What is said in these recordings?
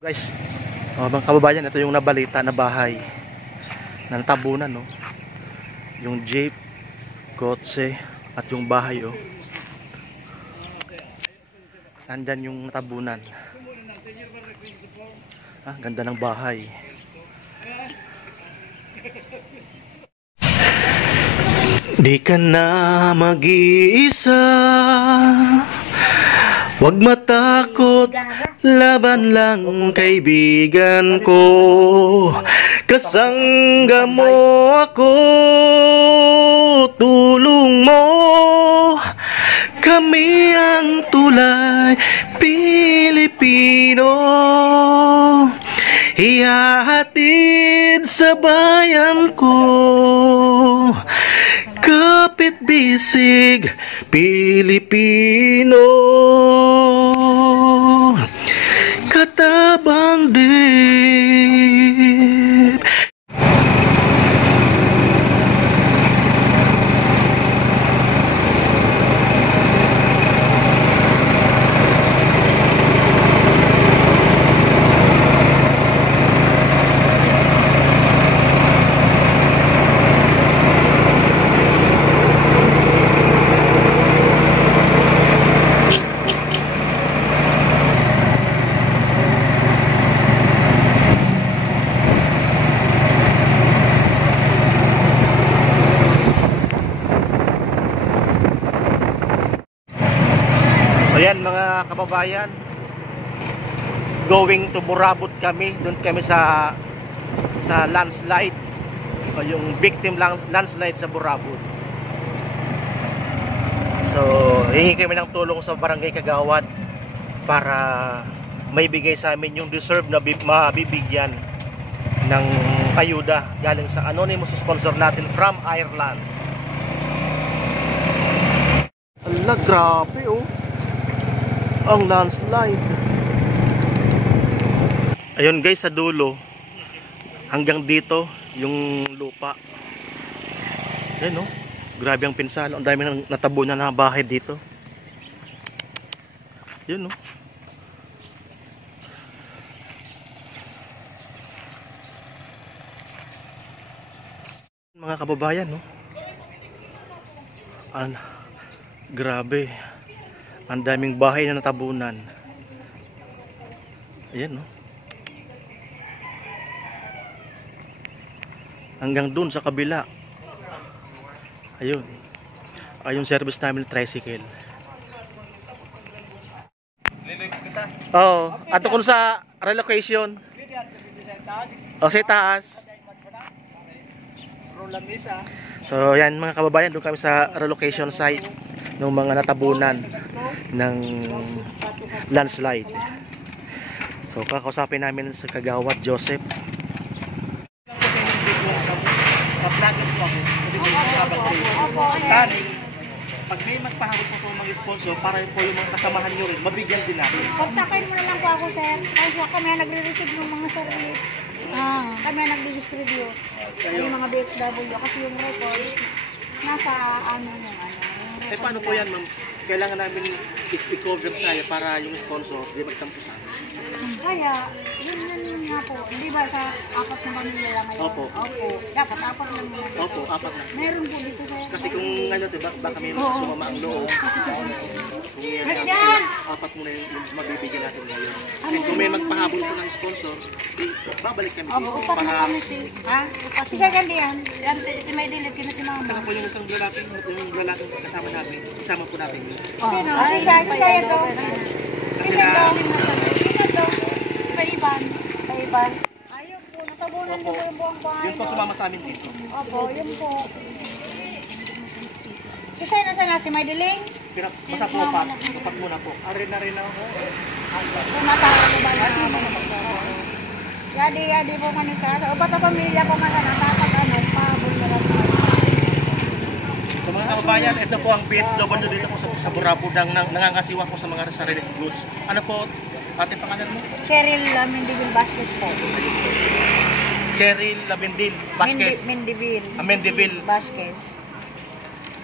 Guys, mga kababayan, ito yung nabalita na bahay na natabunan, no? Yung jeep, kotse, at yung bahay, oh. Nandyan yung natabunan. Ah, ganda ng bahay. Di ka na mag-iisa, wag matakot, laban lang kaibigan ko. Kasangga mo ako, tulong mo. Kami ang tulay Pilipino, ihahatid sa bayan ko. Kapit bisig Pilipino, katabang dip. Ayan mga kababayan, going to Burabot kami. Doon kami sa landslide, o yung victim landslide sa Burabot. So hihingi kami ng tulong sa Barangay Kagawad para may bigay sa amin yung deserve na mabibigyan ng ayuda galing sa anonymous sponsor natin from Ireland. Ala, grabe oh, ang landslide. Ayun guys, sa dulo hanggang dito yung lupa. Ayun, no? Grabe ang pinsala. Ang dami nang natabunan na bahay dito. Yun, no? Mga kababayan, no? Grabe. Ang daming bahay na natabunan. Ayan, no? Hanggang dun sa kabila. Ayun. Ayun service namin tricycle. Oo. Ato kung sa relocation. O sa taas. So yan mga kababayan, doon kami sa relocation site ng mga natabunan ng landslide. So kakausapin namin sa Kagawad Joseph. Pag may magpahabot po mga sponsor para po yung mga kasamahan nyo rin, mabigyan din natin. Pagtakain mo na lang po ako, sir. Kasi kami ang nagre-receive ng mga service. Kami ang nagre-distribute. Yung mga BHW. Kasi yung record, nasa ano yung ano. Eh paano po yan, ma'am? Kailangan namin i-cover sa'yo para yung sponsor di magtampo sa amin. Kaya, yun nga po. Hindi ba sa apat na pamilya lang ngayon? Opo. Opo. Dapat apat lang muna. Opo, apat na. Meron po dito, sir. Kasi kung ngayon, diba, baka may sumama ang loob. Apat muna yung mabibigyan natin ngayon. And kung may magpahabol po ng sponsor, babalik kami dito. Upat na kami, sir. Ha? Kasi siya ganda yan. Yan, may dilip, kinasi-mama. Saka po yung isang lalaki kasama namin, isama po natin yun. Ay, kaya to. Ito. Kaiban. Ayun po, natabunan niyo po yung buong bahay. Yun po sumama sa amin dito. Opo, yun po. Kasi nasa nga si Maydiling? Basta po pa, kapat muna po. Arin na rin ako. Tumatawag ko ba na? Yadi po manita. O ba't ang pamilya ko nga na napag-anong pabol na lang. So mga kababayan, ito po ang PHW dito po sa Burabot nangangasiwa po sa mga relief goods. Ano po ating pangalan mo? Cheryl Mendivil Vasquez po. Cheryl Mendivil Vasquez. Mendivil. Mendivil. Vasquez.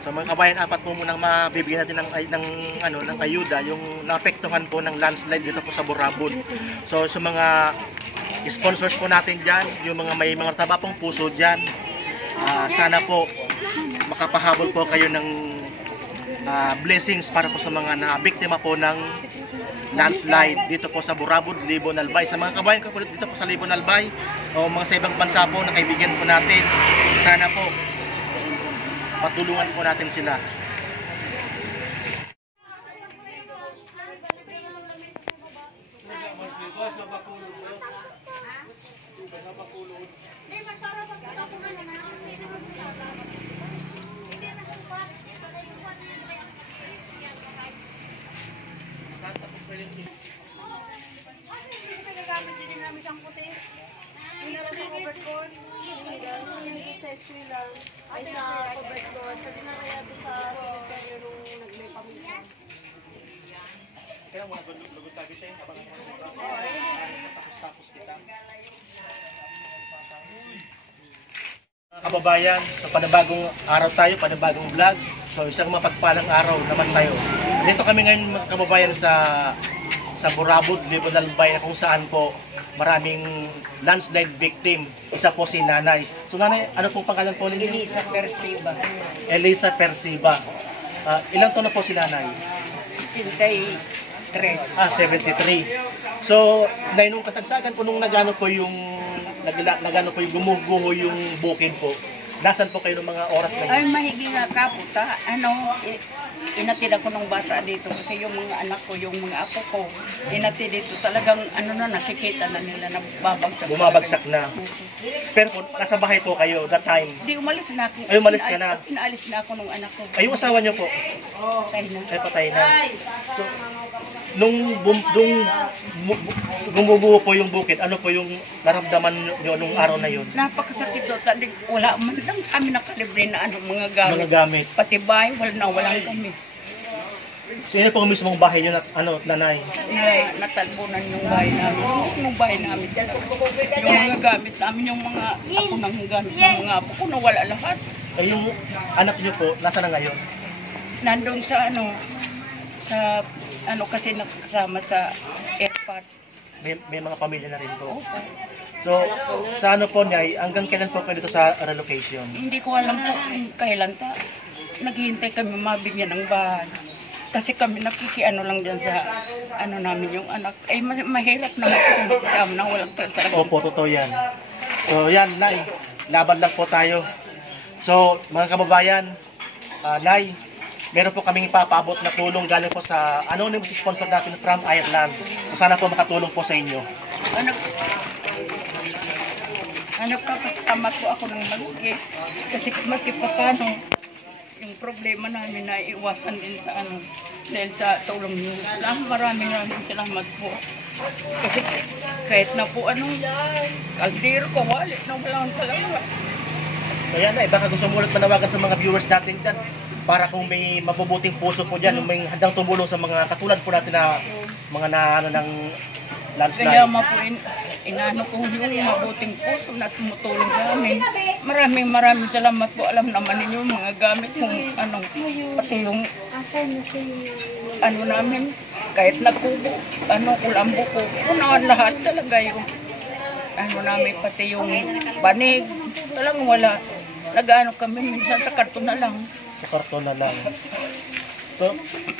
So mga kabayan, apat po munang mabibigyan natin ng ayuda, yung naapektuhan po ng landslide dito po sa Burabon. So sa mga sponsors po natin dyan, yung may mga taba pong puso dyan, sana po makapahabol po kayo ng blessings para po sa mga nabiktima po ng landslide dito po sa Burabon, Libon, Albay. Sa mga kabayan ko po dito po sa Libon, Albay o mga sa ibang bansa po na kaibigan po natin, sana po patulungan po natin sila. Sa eskwela, ay sa covered ko, sabi na kaya doon sa cemetery nung nag-may pamilya. Kaya mga lugod tayo tayo, habang tapos kita. Kababayan, sa panibagong araw tayo, panibagong vlog. So isang mapagpalang araw naman tayo. Dito kami ngayon mga kababayan sa Burabon, Libon, Albay, kung saan po maraming landslide victim. Isa po si Nanay. So Nanay, ano pong pangalan po ninyo? Elisa Persiba. Elisa Persiba. Ilang taon na po si Nanay? 73. 73. So, dahil nung kasagsagan po nung nagano po yung gumuguho yung bukid po. Nasaan po kayo ng mga oras na Ay, yun? mahigi nga kaputa. Inatid ako ng bata dito kasi yung mga anak ko, yung mga apo ko, inatid dito talagang nakikita na nila na babagsak. Bumabagsak na. Pero po, nasa bahay po kayo that time. Di umalis na ako. Ay, umalis ka na. Inaalis na ako ng anak ko. Ay, yung asawa niyo po? Kaya na. Ay, patay na. So, nung gumuguho po yung bukid, ano po yung naramdaman niyo nung araw na yun? Napakasakit doon. Wala man lang kami nakalibre na mga gamit. Mga gamit. Pati bahay, walang kami. Sino po ang mismong bahay niyo na, Nanay? Natalbunan yung bahay namin. Yung bahay namin. Yung mga gamit namin, yung mga ako nang gamit, yung mga apo ko nawala lahat. Ay, yung anak niyo po, nasa na ngayon? Nandun sa kasi nakasama sa airport. May mga pamilya na rin po. So, sa ano po niya, hanggang kailan po kayo dito sa relocation? Hindi ko alam po kung kailan naghihintay kami mabigyan ng bahay. Kasi kami nakikiano lang dyan sa namin yung anak. Ay mahirap naman kasi kasama na walang talaga. Opo, totoo yan. So yan, Nay, laban lang po tayo. So, mga kababayan, Nay, meron po kaming ipapaabot na tulong galing po sa anonymous sponsor natin from Ireland. So, sana po makatulong po sa inyo. Nagpapasalamat po ako ng malugi. Kasi makipapano, yung problema namin na iwasan din sa dahil sa tulong niyo. Maraming salamat po. Kasi kahit na po kaldero ko, walit na walang talaga. Kaya na, baka gusto mo ulit manawagan sa mga viewers natin dyan para kung may mabubuting puso po dyan, may handang tumulong sa mga katulad po natin na mga ng landslide. Kaya inaano ko yung mabuting puso na tumutulong sa amin. Maraming salamat po. Alam naman ninyo mga gamit kung pati yung namin, kahit nagkubo, kulambo ko, lahat talaga yung namin, pati yung banig, talagang wala. Nag-ano kami minsan sa karton na lang. Sa karton na lang. So,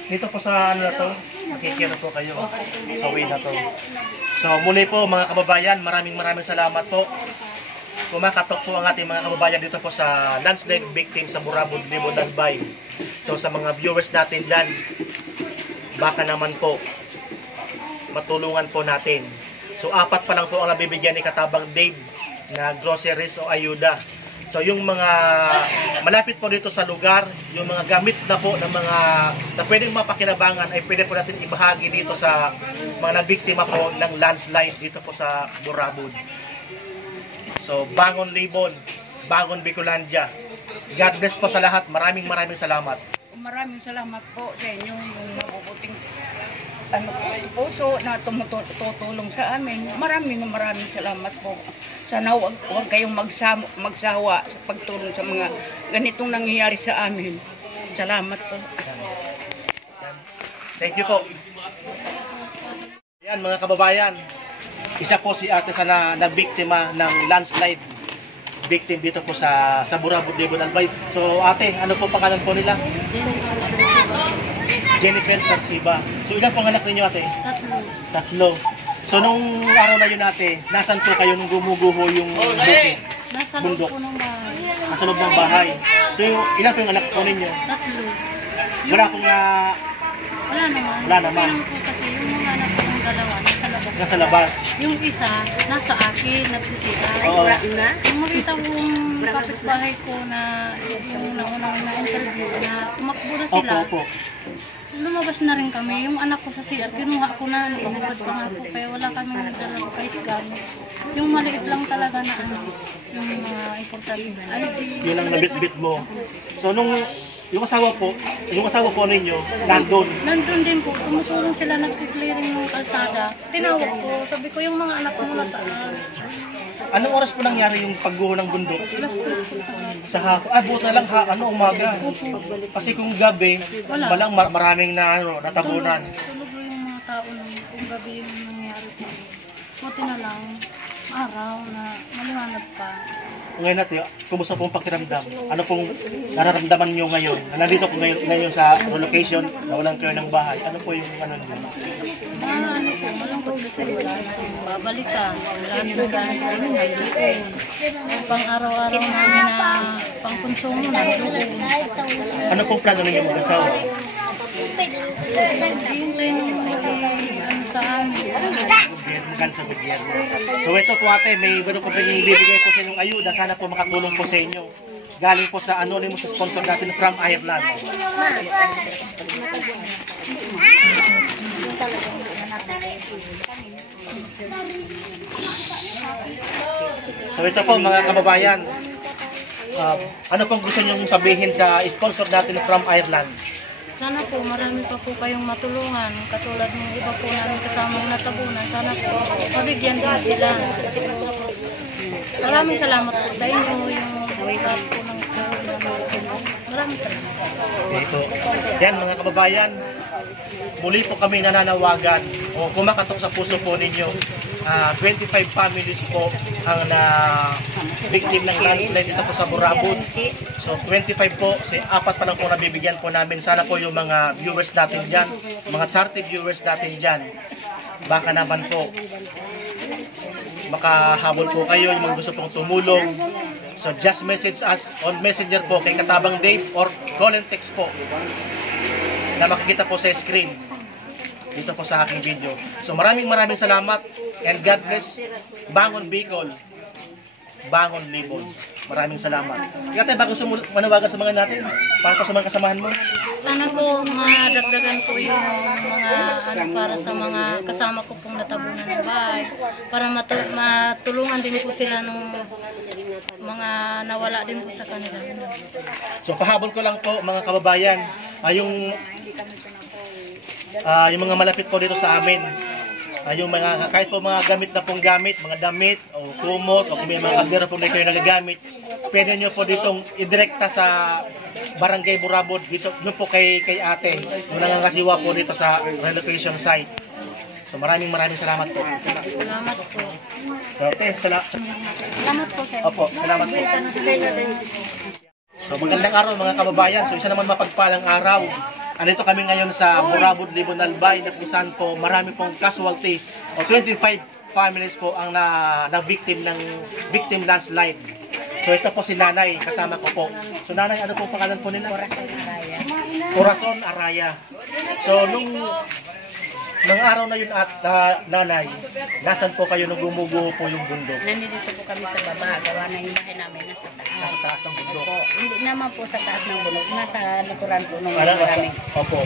dito po sa na to, makikita po kayo sa way na to. So, muli po mga kababayan, maraming salamat po. Kumakatok po ang ating mga kababayan dito po sa landslide victim sa Burabon, Libon, Albay. So, sa mga viewers natin dyan, baka naman po matulungan po natin. So, 4 pa lang po ang nabibigyan ni Katabang Dave na groceries o ayuda. So yung mga malapit po dito sa lugar, yung mga gamit na po ng mga na pwedeng mapakinabangan ay pwede po natin ibahagi dito sa mga nabiktima po ng landslide dito po sa Burabon. So Bangon Libon, Bangon Bicolandia. God bless po sa lahat. Maraming salamat. Maraming salamat po sa inyo yung mabubuting puso na tumutulong sa amin. Maraming salamat po. Sana huwag kayong magsawa sa pagtulong sa mga ganitong nangyayari sa amin. Salamat po. Thank you po. Yan mga kababayan, isa po si ate sa nabiktima ng landslide. Victim dito po sa Burabod, Libon Albay. So ate, ano po pangalan po nila? Jennifer Tarsiba. So ilan pong anak ninyo ate? Tatlo. So nung araw na yun ate, nasan po kayo nung gumuguho yung bukid? Nasa loob Bundok. po ng bahay. Nasa loob ng bahay. So ilan po yung anak po ninyo? Tatlo. Wala pong Wala naman. Wala naman. Pero po kasi yung mga anak ko ng dalawa, nasa labas. nasa labas. Yung isa, nasa akin, nagsisita. Oo. Yung makita kong kapitbahay ko na yung naunang na-interview na tumakbo na sila, Opo. lumabas na rin kami. Yung anak ko sa CR, kinuha ko na, nakabubad ko nga po, kaya wala kami nagdala kahit gano'n. Yung maliit lang talaga na ano, yung mga importante ID. Yun ang nabit-bit mo. So yung asawa po ninyo, nandun. Nandun din po, tumutulong sila, nag-clearing ng kalsada. Tinawag ko, sabi ko yung mga anak mo nasaan. Anong oras po nangyari yung pagguho ng bundok? Alas 3 po sa hapon. Sa hapon. Buti na lang umaga. Kasi kung gabi, Wala. malang maraming natabunan. Tulog yung mga tao nung kung gabi yung nangyari po. Buti na lang, araw na maliwanag pa. Ngayon natin, kumusta pong pakiramdam? Ano pong nararamdaman nyo ngayon? Nandito po ngayon sa location, nawalan kayo ng bahay. Ano po yung ano nyo? Ano po, malungkot kasi wala na akong babalikan. Wala na gamit namin, nandun. Yung pang-araw-araw namin na pang-konsumo, nandun. Ano pong plano ninyo mag-asawa? Hintay nyo ano sa amin. Maganda sa gobyerno. So ito po ate, may gano'n po rin bibigay po sa inyong ayuda. Sana po makatulong po sa inyo. Galing po sa anonymous sponsor natin from Ireland. So ito po mga kababayan, ano pong gusto nyo sabihin sa sponsor natin from Ireland? Sana po marami pa po kayong matulungan. Katulad ng iba po namin kasamang natabunan. Sana po mabigyan din sila. Maraming salamat po sa inyo. Yung lahat po ng maraming salamat. Okay po. Yan mga kababayan, muli po kami nananawagan o kumakatok sa puso po ninyo. 25 families po ang victim ng landslide dito po sa Burabod. So 25 po, apat pa lang po nabibigyan po namin. Sana po yung mga viewers natin dyan, mga charity viewers natin dyan, baka naman po makahabol po kayo yung mga gusto pong tumulong. So just message us on Messenger po kay Katabang Dave or call and text po na makikita po sa screen dito po sa aking video. So maraming salamat and God bless. Bangon Bicol, Bangon Libon. Maraming salamat. Kaya tayo bago manawagan sa mga natin para pa sa mga kasamahan mo. Sana po madagdagan po yung mga para sa mga kasama ko pong natabunan ng bahay para matulungan din po sila ng mga nawala din po sa kanila. So pahabol ko lang po mga kababayan, yung mga malapit po dito sa amin, yung mga kahit po mga gamit na pong gamit, mga damit o kumot o kung may mga kaldera po na kayo nagagamit, pwede nyo po ditong idirekta sa Barangay Burabod dito po kay ate yung nangangasiwa po dito sa relocation site. So maraming salamat po. Salamat po. So, Salamat po sir. Opo, salamat po. So magandang araw mga kababayan. So isa naman mapagpalang araw. Andito kami ngayon sa Burabod, Libon Albay na kung saan po marami pong casualty o 25 families po ang na-victim ng victim landslide. So ito po si nanay, kasama ko po. So nanay, ano po pangalan po nila? Corazon Araya. So nung araw na yun at nanay, nasan po kayo nung gumuguho po yung bundok? Nandito po kami sa baba, gawa na yung bahay namin nasa taas. Nasa taas ng bundok. Opo, hindi naman po sa taas ng bundok, nasa likuran po nung Ano, kami. opo.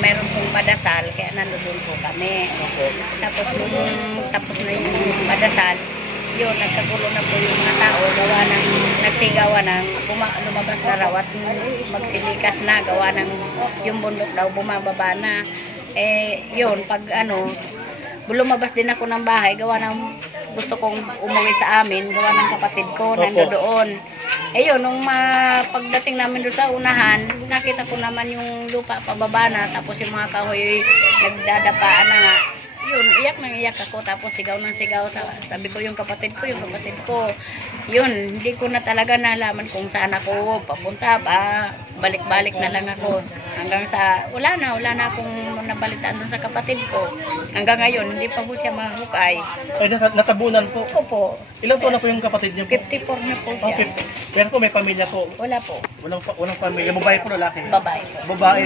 Mayroon pong padasal, kaya nandun po kami. Opo. Tapos tapos na yung padasal, yun, nagkagulo na po yung mga tao, gawa ng nagsigawa ng lumabas na raw at magsilikas na, gawa ng yung bundok daw bumababa na. Yun, pag lumabas din ako ng bahay, gawa ng gusto kong umuwi sa amin, gawa ng kapatid ko, nandoon. Ayun, nung pagdating namin doon sa unahan, nakita ko naman yung lupa pababa na, tapos yung mga kahoy nagdadapaan na nga. Yun, iyak nang iyak ako, tapos sigaw ng sigaw. Sabi ko yung kapatid ko. Yun, hindi ko na talaga nalaman kung saan ako papunta pa. Balik-balik na lang ako. Hanggang sa, wala na akong nabalitaan doon sa kapatid ko. Hanggang ngayon, hindi pa po siya mahukay. Ay, natabunan po. Opo, Ilang taon na po yung kapatid niyo po? 54 na po Oh, siya. 50. Pero po may pamilya po. Wala po, Walang pamilya. Babae po, lalaki. babae po. Babae.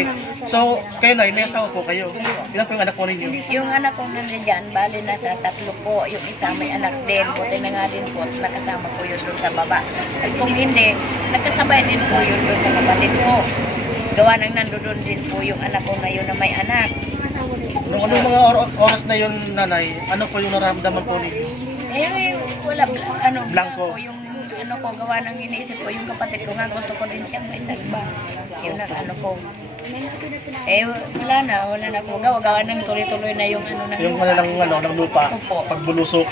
So, kayo na, may asawa po kayo. Ilan po yung anak po ninyo? Yung anak ko nandiyan dyan, bali na sa 3 po. Yung isa may anak din. Buti na nga din po, nakasama ko yun doon sa baba. At kung hindi, nakasabay din po yun doon sa kapatid ko. Gawa nang nandoon din po yung anak ko na yun na may anak. Nung anong mga oras na yun, nanay, ano po yung nararamdaman po ninyo? Wala, Blanco. po yung ko, gawa nang iniisip ko, yung kapatid ko nga gusto ko din siyang may salba. Yun ang ko. Wala na po. Gawa nang tuloy-tuloy na yung na. Yung ng lupa, Opo. pagbulusok.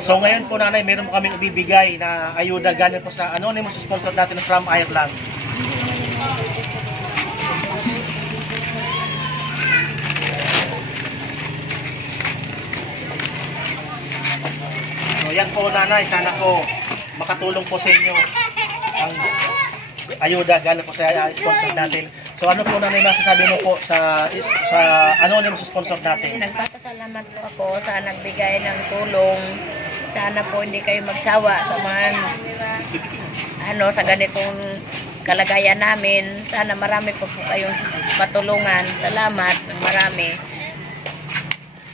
So ngayon po, nanay, meron po kaming ibibigay na ayuda galing po sa anonymous sponsor natin from Ireland. So yan po, nanay, sana po makatulong po sa inyo ang ayuda galing po sa sponsor natin. So ano po, nanay, masasabi mo po sa anonymous sponsor natin? Nagpapasalamat po ako sa nagbigay ng tulong. Sana po hindi kayo magsawa sa mga sa ganitong kalagayan namin. Sana marami po kayong matulungan. Salamat, marami.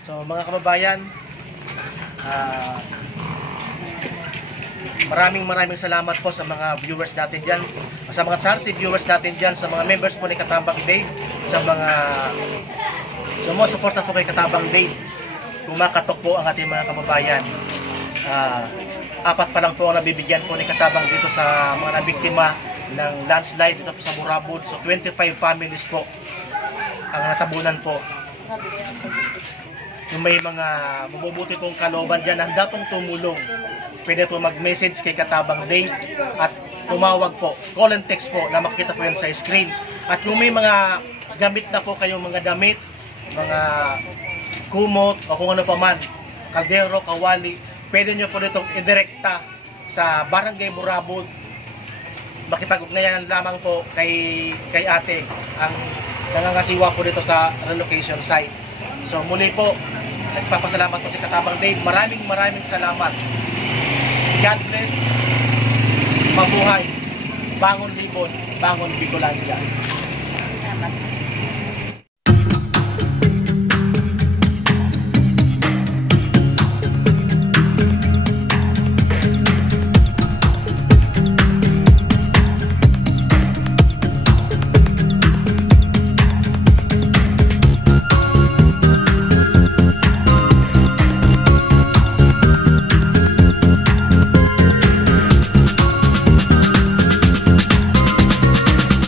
So mga kababayan, maraming salamat po sa mga viewers natin dyan, sa mga charity viewers natin dyan, sa mga members po ni Katabang Dave, sa mga sumusuporta po kay Katabang Dave. Kumakatok po ang ating mga kababayan. 4 pa lang po ang nabibigyan po ni Katabang dito sa mga nabiktima ng landslide dito po sa Burabud. So 25 families po ang natabunan po. Kung may mga mabubuti pong kalooban dyan, handa pong tumulong, pwede po mag-message kay Katabang Dave at tumawag po, call and text po na makikita po yan sa screen. At kung may mga gamit na po kayong mga damit, mga kumot o kung ano pa man, kaldero, kawali, pwede nyo po ditong idirekta sa Barangay Burabud. Makipag-ugnayan lamang po kay ate ang nangangasiwa po dito sa relocation site. So muli po, nagpapasalamat po si Katabang Dave. Maraming salamat. God bless. Mabuhay. Bangon Libon. Bangon Bicolandia.